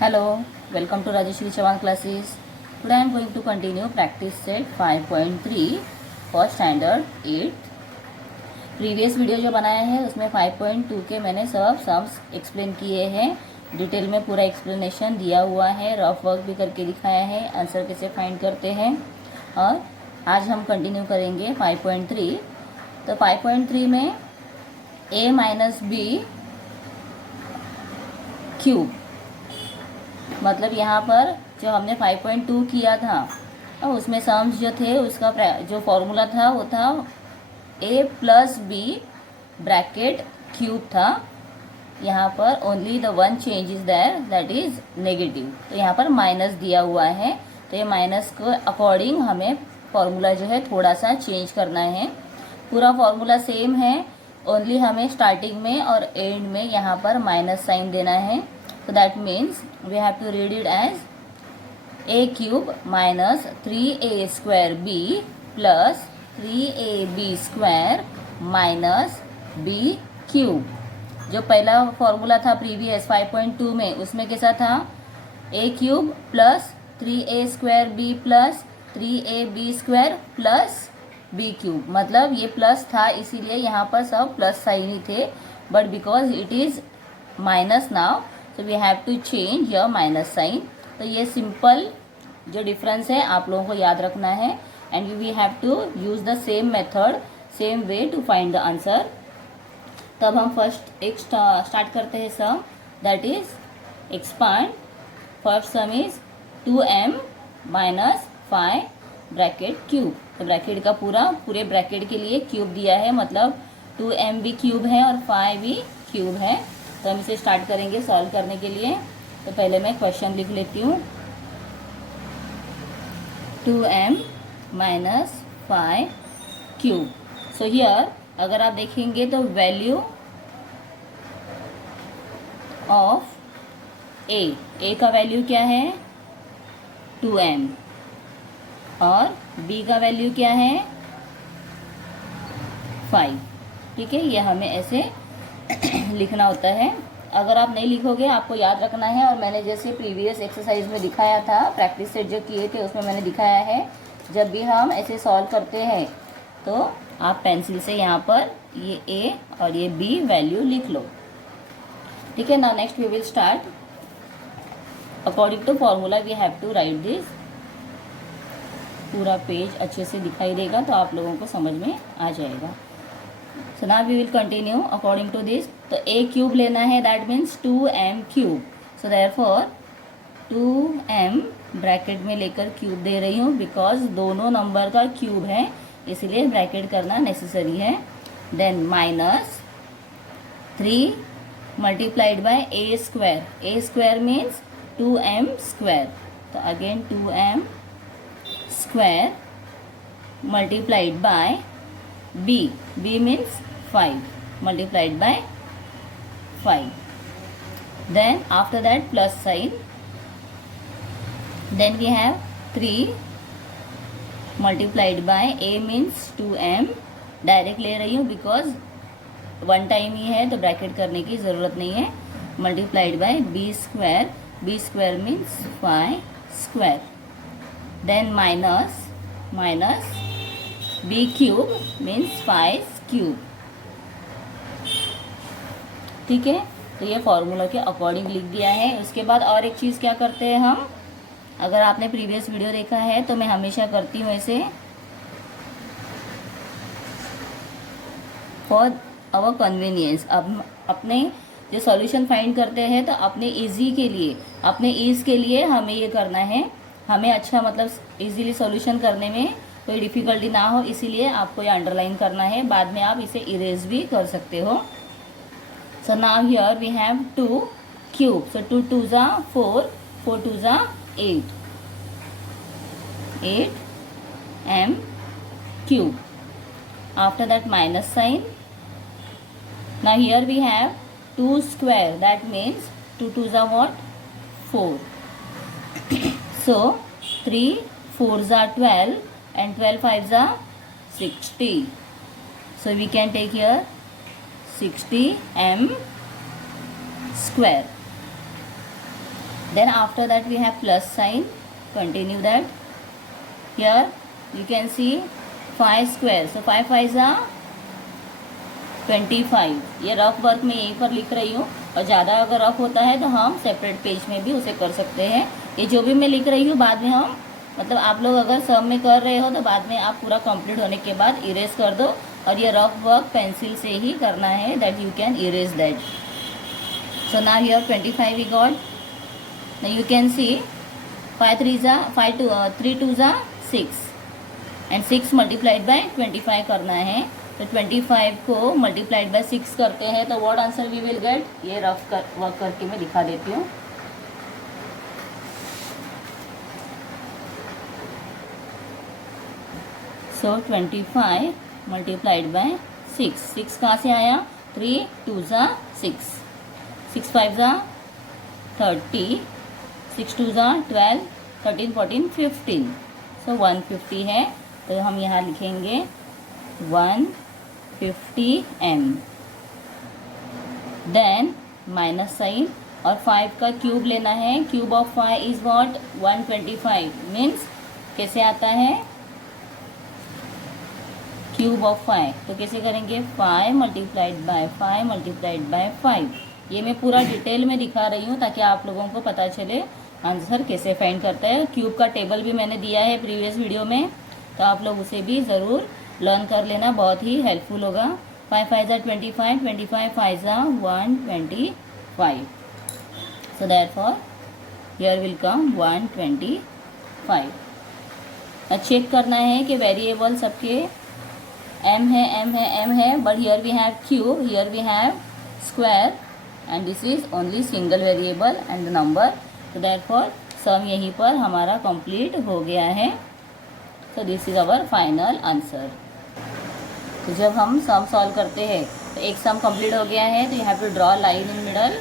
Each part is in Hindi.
Hello, welcome to Rajeshri Chavan classes. Today I am going to continue practice set 5.3 for standard 8. Previous video जो बनाया है उसमें 5.2 के मैंने सब सम्स एक्सप्लेन किए हैं. डिटेल में पूरा एक्सप्लेनेशन दिया हुआ है, रफ वर्क भी करके दिखाया है, आंसर कैसे फाइंड करते हैं. और आज हम कंटिन्यू करेंगे 5.3. तो 5.3 में a माइनस बी क्यूब, मतलब यहाँ पर जो हमने 5.2 किया था और उसमें सम्स जो थे उसका जो फॉर्मूला था वो था a plus B bracket cube था. यहाँ पर only the one change is there, that is negative. तो यहाँ पर माइनस दिया हुआ है, तो ये माइनस के अकॉर्डिंग हमें फॉर्मूला जो है थोड़ा सा चेंज करना है. पूरा फॉर्मूला सेम है, ओनली हमें स्टार्टिंग में और एंड में यहाँ पर माइनस साइन देना है. So that means we have to read it as a cube minus 3a square b plus 3ab square minus b cube. जो पहला फॉर्मूला था प्रीवियस 5.2 में, उसमें कैसा था a cube plus 3a square b plus 3ab square plus b cube. मतलब ये प्लस था इसीलिए यहाँ पर सब प्लस साइन ही थे, but because it is minus now so we have to change your minus sign. तो ये सिंपल जो डिफरेंस है आप लोगों को याद रखना है, and we have to use the same method, same way to find the answer. तब हम फर्स्ट एक स्टार्ट करते हैं sum, that is expand. First sum is 2m minus 5 bracket cube. तो ब्रैकेट का पूरे ब्रैकेट के लिए क्यूब दिया है, मतलब 2m भी क्यूब है और 5 भी क्यूब है. तो हम इसे स्टार्ट करेंगे सॉल्व करने के लिए. तो पहले मैं क्वेश्चन लिख लेती हूँ. 2m minus 5 cube. So here अगर आप देखेंगे तो वैल्यू ऑफ a का वैल्यू क्या है 2m और b का वैल्यू क्या है 5. ठीक है, ये हमें ऐसे लिखना होता है. अगर आप नहीं लिखोगे आपको याद रखना है, और मैंने जैसे प्रीवियस एक्सरसाइज में दिखाया था, प्रैक्टिस सेट जो किए थे उसमें मैंने दिखाया है, जब भी हम ऐसे सॉल्व करते हैं तो आप पेंसिल से यहाँ पर ये a और ये b वैल्यू लिख लो. ठीक है, now next we will start. According to formula we have to write this. पूरा पेज अच्छे से दिखाई देगा तो आप लोगों को समझ में आ जाएगा. So now we will continue according to this. तो a क्यूब लेना है, that means 2m cube. So therefore 2m bracket में लेकर क्यूब दे रही हूँ, बिकॉज दोनों नंबर का क्यूब है इसलिए ब्रैकेट करना नेसेसरी है. Then minus 3 multiplied by a square. a square means 2m square. तो again 2m square multiplied by b means 5 multiplied by 5. Then after that plus sign. Then we have 3 multiplied by a means 2m. Direct ले रही हूँ बिकॉज वन टाइम ही है तो ब्रैकेट करने की ज़रूरत नहीं है. Multiplied by b square. b square means 5 square. Then minus b cube means 5 cube. ठीक है, तो ये फॉर्मूला के अकॉर्डिंग लिख दिया है. उसके बाद और एक चीज़ क्या करते हैं हम, अगर आपने प्रीवियस वीडियो देखा है तो मैं हमेशा करती हूँ ऐसे फॉर आवर कन्वीनियंस. अब अपने जो सॉल्यूशन फाइंड करते हैं तो अपने इजी के लिए, अपने ईज के लिए हमें ये करना है. हमें अच्छा मतलब इजीली सॉल्यूशन करने में कोई डिफ़िकल्टी ना हो, इसीलिए आपको ये अंडरलाइन करना है. बाद में आप इसे इरेज भी कर सकते हो. So now here we have 2 cube. So 2 2 ज़ा 4, 4 2 ज़ा 8, 8m cube. After that minus sign. Now here we have 2 square, that means 2 2 ज़ा व्हाट 4. सो 3 4 ज़ा 12 and 12 5s are 60. So we can take here 60m square. Then after that we have plus sign. Continue that. Here you can see 5 square. So 5 5s are 25. ये रफ वर्क में यहीं पर लिख रही हूँ, और ज़्यादा अगर रफ होता है तो हम सेपरेट पेज में भी उसे कर सकते हैं। ये जो भी मैं लिख रही हूँ बाद में हम, मतलब आप लोग अगर सम में कर रहे हो तो बाद में आप पूरा कंप्लीट होने के बाद इरेज कर दो, और ये रफ वर्क पेंसिल से ही करना है, that you can erase that. So now here 25 we got. Now you can see 5 3 जा 3 2 जा 6 एंड 6 मल्टीप्लाइड बाय 25 करना है। तो 25 को मल्टीप्लाइड बाय 6 करते हैं तो what answer we will get. ये रफ वर्क करके मैं दिखा देती हूँ। सो 25 मल्टीप्लाइड बाय 6, 6 कहाँ से आया, 3 2 जा 6, 6 5 जा 30, 6 2 जा 12, 13 14 15, सो 150 है। तो हम यहाँ लिखेंगे 150 m। देन माइनस साइन, और 5 का क्यूब लेना है। Cube of 5 is what, 125। Means कैसे आता है, क्यूब ऑफ 5, तो कैसे करेंगे, 5 मल्टीप्लाइड बाय 5 मल्टीप्लाइड बाय 5। ये मैं पूरा डिटेल में दिखा रही हूँ ताकि आप लोगों को पता चले आंसर कैसे फाइंड करता है। क्यूब का टेबल भी मैंने दिया है प्रीवियस वीडियो में, तो आप लोग उसे भी ज़रूर लर्न कर लेना, बहुत ही हेल्पफुल होगा। 5 5 जा 25, 25 5 जा 125, so therefore here will come 125। अब चेक करना है कि वेरिएबल सबके m है, m है, m है, but here we have cube, here we have square, and this is only single variable and the number. तो देयरफॉर सम यहीं पर हमारा कंप्लीट हो गया है। तो this is our final answer. तो जब हम सम सॉल्व करते हैं तो एक सम कंप्लीट हो गया है, तो you have to draw line in middle,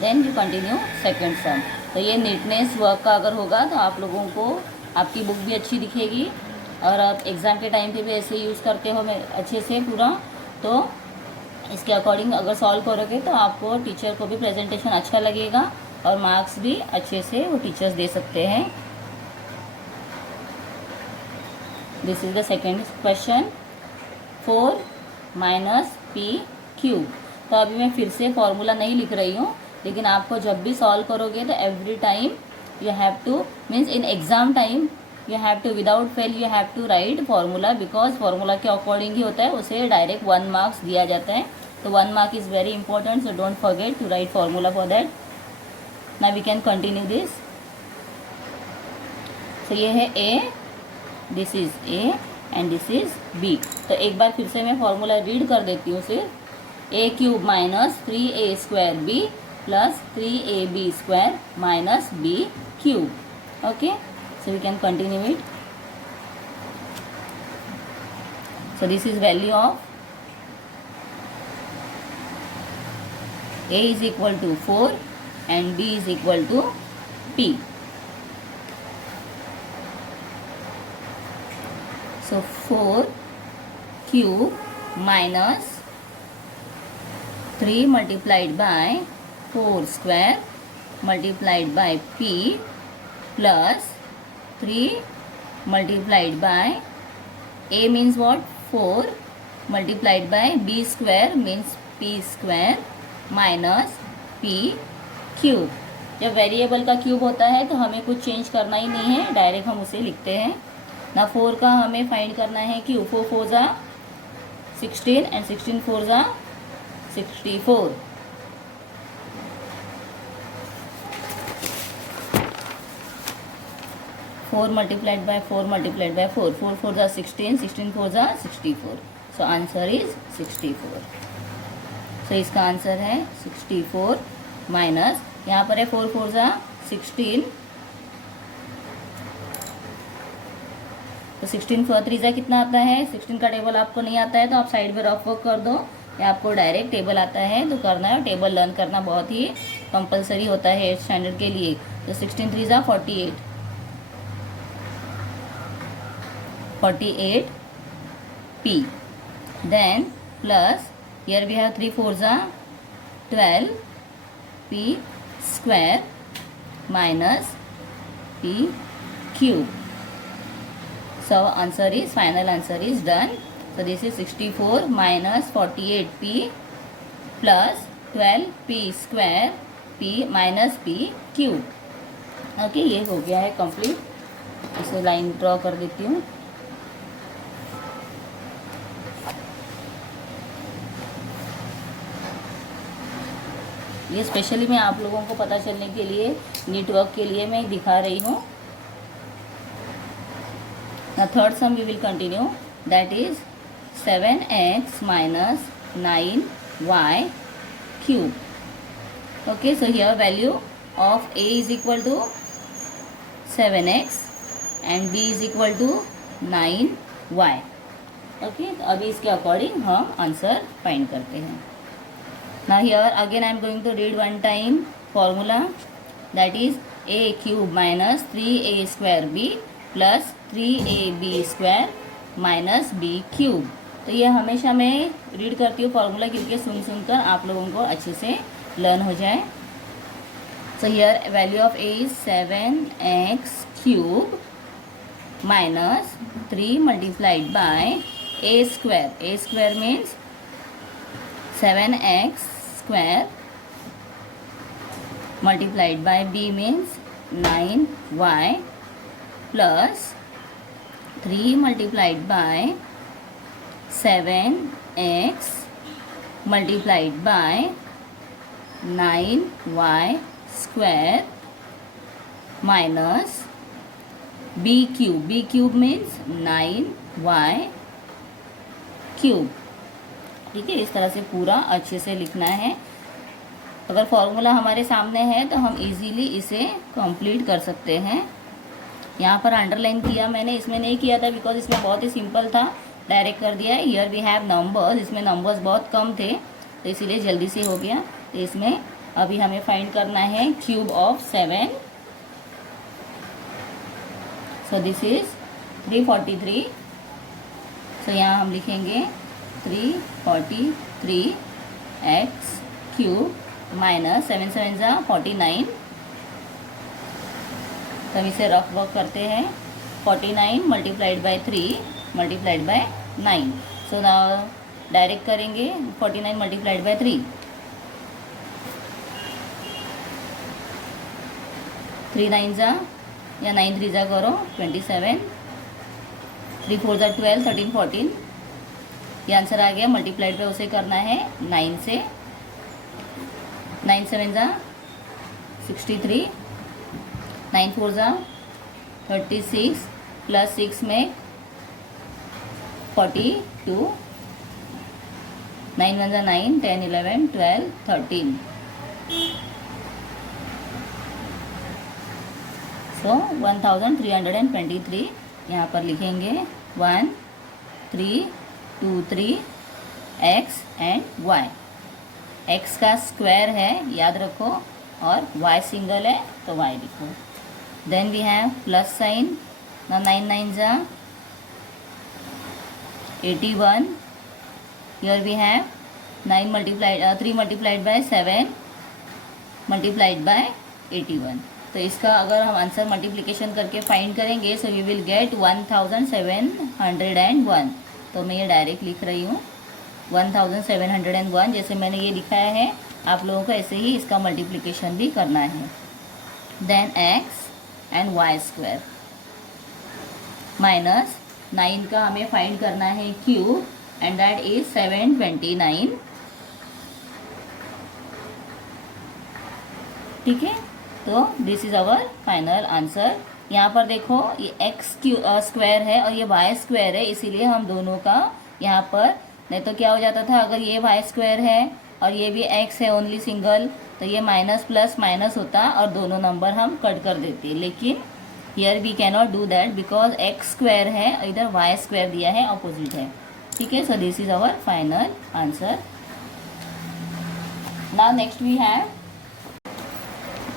then you continue second sum. तो ये नीटनेस वर्क का अगर होगा तो आप लोगों को आपकी बुक भी अच्छी दिखेगी, और आप एग्ज़ाम के टाइम पे भी ऐसे यूज़ करते हो अच्छे से पूरा, तो इसके अकॉर्डिंग अगर सॉल्व करोगे तो आपको टीचर को भी प्रेजेंटेशन अच्छा लगेगा, और मार्क्स भी अच्छे से वो टीचर्स दे सकते हैं। This is the second question, 4 minus P cube. तो अभी मैं फिर से फॉर्मूला नहीं लिख रही हूँ, लेकिन आपको जब भी सॉल्व करोगे तो every time you have to, means in exam time you have to, without fail you have to write formula, because formula के अकॉर्डिंग ही होता है, उसे डायरेक्ट 1 मार्क्स दिया जाता है। तो 1 mark is very important, so don't forget to write formula for that. Now we can continue this. तो ये है A, this is A and this is B. तो एक बार फिर से मैं फॉर्मूला रीड कर देती हूँ सिर्फ। A cube minus 3a square B plus 3ab square minus B cube. Okay, so we can continue it. So this is value of a is equal to 4 and b is equal to p. So 4 cube minus 3 multiplied by 4 square multiplied by p plus 3 multiplied by a means what, 4 multiplied by b square means p square minus p cube। जब वेरिएबल का क्यूब होता है तो हमें कुछ चेंज करना ही नहीं है, डायरेक्ट हम उसे लिखते हैं ना। 4 का हमें फाइंड करना है क्यूब, 4 4 जा 16 एंड 16 4 जा 64। 4 multiplied by 4 multiplied by 4, 4 4 जा 16, 16 4 जा 64। So answer is 64। सो इसका आंसर है 64 माइनस, यहाँ पर है 4 4 जा 16, तो 16 4 3 जा कितना आता है, 16 का टेबल आपको नहीं आता है तो आप साइड में रफ वर्क कर दो, या आपको डायरेक्ट टेबल आता है तो करना है। टेबल लर्न करना बहुत ही कंपलसरी होता है 8th स्टैंडर्ड के लिए। तो 16 3 जा 48, 48 p, then plus here we have 3 4 जा 12 p square minus p cube. So final answer is done. So this is 64 minus 48p plus 12p square p minus p cube. Okay, ये हो गया है कंप्लीट. इसे लाइन ड्रॉ कर देती हूँ. ये स्पेशली मैं आप लोगों को पता चलने के लिए, नेटवर्क के लिए मैं दिखा रही हूँ. The third sum we will continue, that is 7x minus 9y cube. Okay, so here value of a is equal to 7x and b is equal to 9y. Okay, तो अभी इसके अकॉर्डिंग हम आंसर फाइंड करते हैं. Now here again I am going to read one time formula, that is a cube minus 3a square b plus 3ab square minus b cube. तो ये हमेशा मैं रीड करती हूँ फॉर्मूला, क्योंकि सुनकर आप लोगों को अच्छे से लर्न हो जाए. So here value of A is 7x cube minus 3 multiplied bye A square. A square means 7x square multiplied by b means 9y plus 3 multiplied bye 7x multiplied by 9y square minus b cube. b cube means 9y cube. ठीक है, इस तरह से पूरा अच्छे से लिखना है. अगर फॉर्मूला हमारे सामने है तो हम इजीली इसे कंप्लीट कर सकते हैं. यहाँ पर अंडरलाइन किया मैंने, इसमें नहीं किया था बिकॉज इसमें बहुत ही सिंपल था, डायरेक्ट कर दिया है. हियर वी हैव नंबर्स, इसमें नंबर्स बहुत कम थे तो इसीलिए जल्दी से हो गया. तो इसमें अभी हमें फाइंड करना है cube of 7. So this is 343. सो यहाँ हम लिखेंगे 343 एक्स क्यूब माइनस 7 7 जा 49. तो हम इसे रफ वर्क करते हैं. 49 multiplied by 3 multiplied bye 9. So now direct करेंगे. 49 मल्टीप्लाइड बाय 3, 3 9 जा या 9 3 जा करो 27, 3 4 जा 12, 13 14. ये आंसर आ गया. मल्टीप्लाइड बाय उसे करना है 9 से. 9 7 जा 63, 9 4 जा 36 प्लस 6 में 42, 9 1 जा 9, 10 11 12 13. सो 1323 यहाँ पर लिखेंगे 1 3 2 3 एक्स एंड वाई. एक्स का स्क्वायर है याद रखो और वाई सिंगल है तो वाई लिखो. Then we have plus sign. 9 9 जा 81. Here we have 9 multiplied 3 multiplied by 7 multiplied by 81. तो इसका अगर हम आंसर मल्टीप्लिकेशन करके फाइंड करेंगे सो वी विल गेट 1701. तो मैं ये डायरेक्ट लिख रही हूँ 1701. जैसे मैंने ये लिखाया है आप लोगों को ऐसे ही इसका मल्टीप्लिकेशन भी करना है. Then X and Y square minus 9 का हमें फाइंड करना है क्यूब एंड दैट इज 729. ठीक है, तो this is our final answer. यहाँ पर देखो ये एक्स स्क्वायर है और ये वाई स्क्वायर है, इसीलिए हम दोनों का यहाँ पर, नहीं तो क्या हो जाता था अगर ये वाई स्क्वायर है और ये भी एक्स है ओनली सिंगल तो ये माइनस प्लस माइनस होता और दोनों नंबर हम कट कर देते. लेकिन here we can not do that because X square है और इधर वाई स्क्वायर दिया है, ऑपोजिट है. ठीक है, so this is our final answer. Now next we have,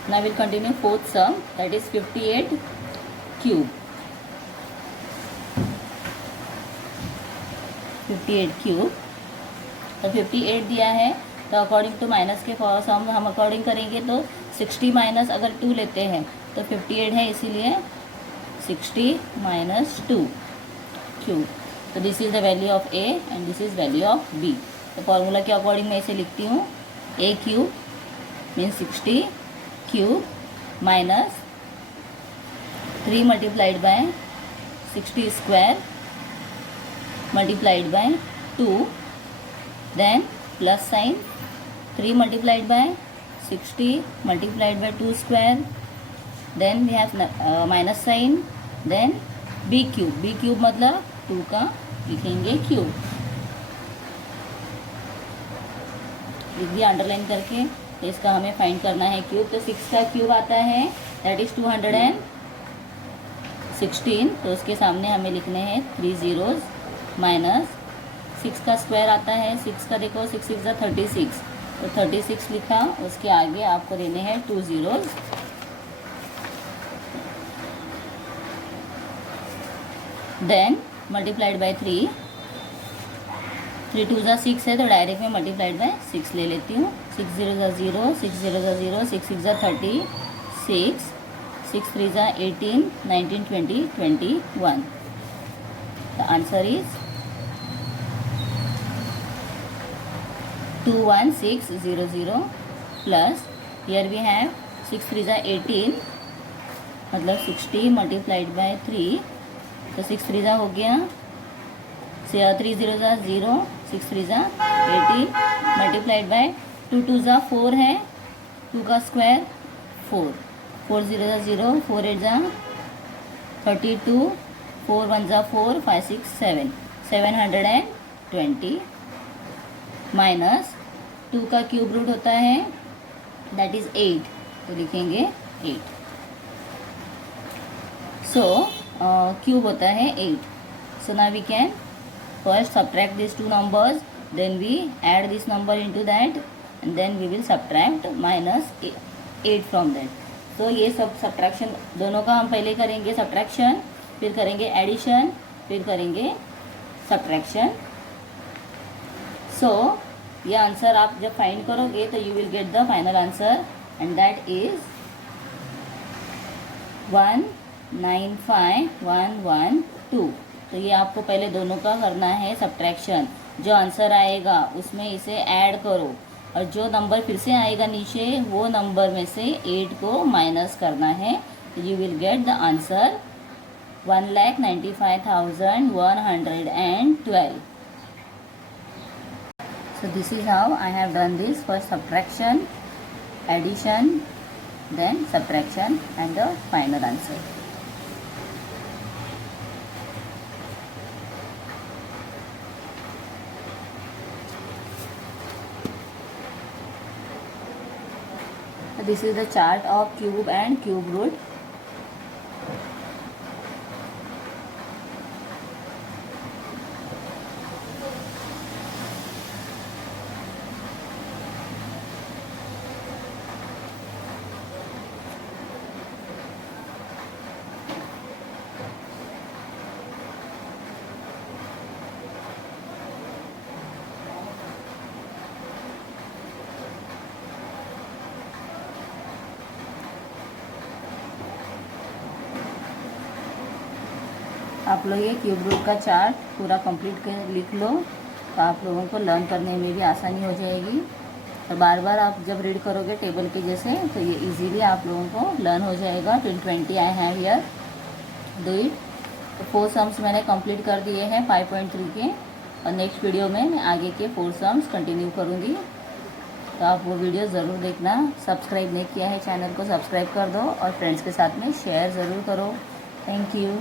now we'll continue fourth sum, that is 58 cube. 58 cube. तो 58 दिया है तो अकॉर्डिंग टू माइनस के सम हम अकॉर्डिंग करेंगे तो 60 माइनस अगर 2 लेते हैं तो 58 है, इसीलिए 60 माइनस 2 क्यूब। तो this is the value of A and this is value of B. तो फॉर्मूला के अकॉर्डिंग मैं इसे लिखती हूँ, A cube means 60 cube minus 3 multiplied by 60 square multiplied by 2, then plus sign 3 multiplied by 60 multiplied by 2 square, then we have minus sign, then b cube मतलब 2 का लिखेंगे क्यूब, लिख दिया अंडरलाइन करके। तो इसका हमें फाइंड करना है क्यूब। तो 6 का क्यूब आता है दैट इज़ 216, तो उसके सामने हमें लिखने हैं 3 zeros माइनस 6 का स्क्वायर आता है, 6 का देखो 6 6 36, तो 36 लिखा, उसके आगे आपको देने हैं 2 zeros। देन मल्टीप्लाइड बाय 3 2 6 है, तो डायरेक्ट में मल्टीप्लाइड बाय 6 ले लेती हूँ। 6 0 0, 6 0 0, 6 6 36, 6 3 18, 19 20 21। The answer is 21600 plus here we have 6 3 18 मतलब 60 मल्टीप्लाइड बाय 3, तो 6 3 हो गया, 3 0 0, 6 3 18 मल्टीप्लाइड बाय 2 2 4 है, 2 का स्क्वायर 4, 4 0 0, 4 8 32, 4 1 4, 5 6 7, 720 माइनस 2 का क्यूब रूट होता है दैट इज़ 8, तो लिखेंगे 8। सो क्यूब होता है 8। So now we can first subtract this 2 numbers, then we add this number into that and then we will subtract minus 8 from that. So ये सब सब्ट्रैक्शन दोनों का हम पहले करेंगे सब्ट्रैक्शन, फिर करेंगे एडिशन, फिर करेंगे सब्ट्रैक्शन। सो ये आंसर आप जब फाइंड करोगे तो you will get the final answer and that is 195112। तो ये आपको पहले दोनों का करना है सब्ट्रैक्शन। जो आंसर आएगा उसमें इसे ऐड करो और जो नंबर फिर से आएगा नीचे वो नंबर में से 8 को माइनस करना है, you will get the answer 1,95,112। So this is how I have done this for subtraction, addition, then subtraction and the final answer. So this is the chart of cube and cube root. आप लोग ये क्यूब रूट का चार्ट पूरा कंप्लीट कर लिख लो तो आप लोगों को लर्न करने में भी आसानी हो जाएगी। और बार बार आप जब रीड करोगे टेबल के जैसे तो ये इजीली आप लोगों को लर्न हो जाएगा। 20 I have here, do it. तो 4 सम्स मैंने कंप्लीट कर दिए हैं 5.3 के, और नेक्स्ट वीडियो में मैं आगे के 4 सम्स कंटिन्यू करूँगी। तो आप वो वीडियो ज़रूर देखना। सब्सक्राइब नहीं किया है चैनल को सब्सक्राइब कर दो और फ्रेंड्स के साथ में शेयर ज़रूर करो। Thank you.